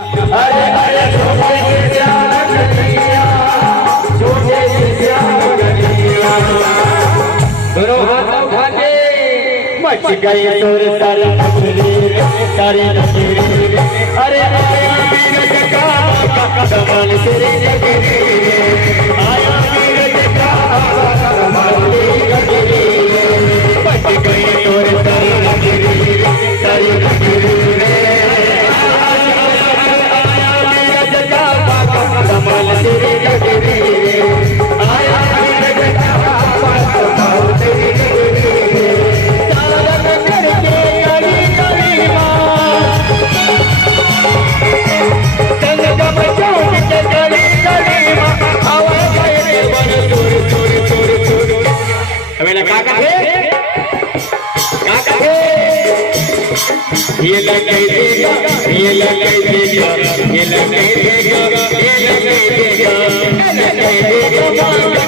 अरे अरे छोटे से श्याम कन्हैया, छोटे से श्याम कन्हैया। दोनों हाथ उठा के मच गई सुर सारी नगरी, सारी नगरी। अरे आया वीर का कमल तेरी नगरी, आया वीर का कमल तेरी नगरी। मच गई सुर सारी नगरी, सारी नगरी। कमल तेरी नगरी, आया वीर का कमल तेरी नगरी। चालन करके अली गली माँ, संगम चौक के गली गली माँ, आवाज आए बन सुर सुर सुर सुर। हमें का कहे ये लगे देगा, ये लगे देगा, ये लगे देगा, ये लगे देगा, ये लगे देगा।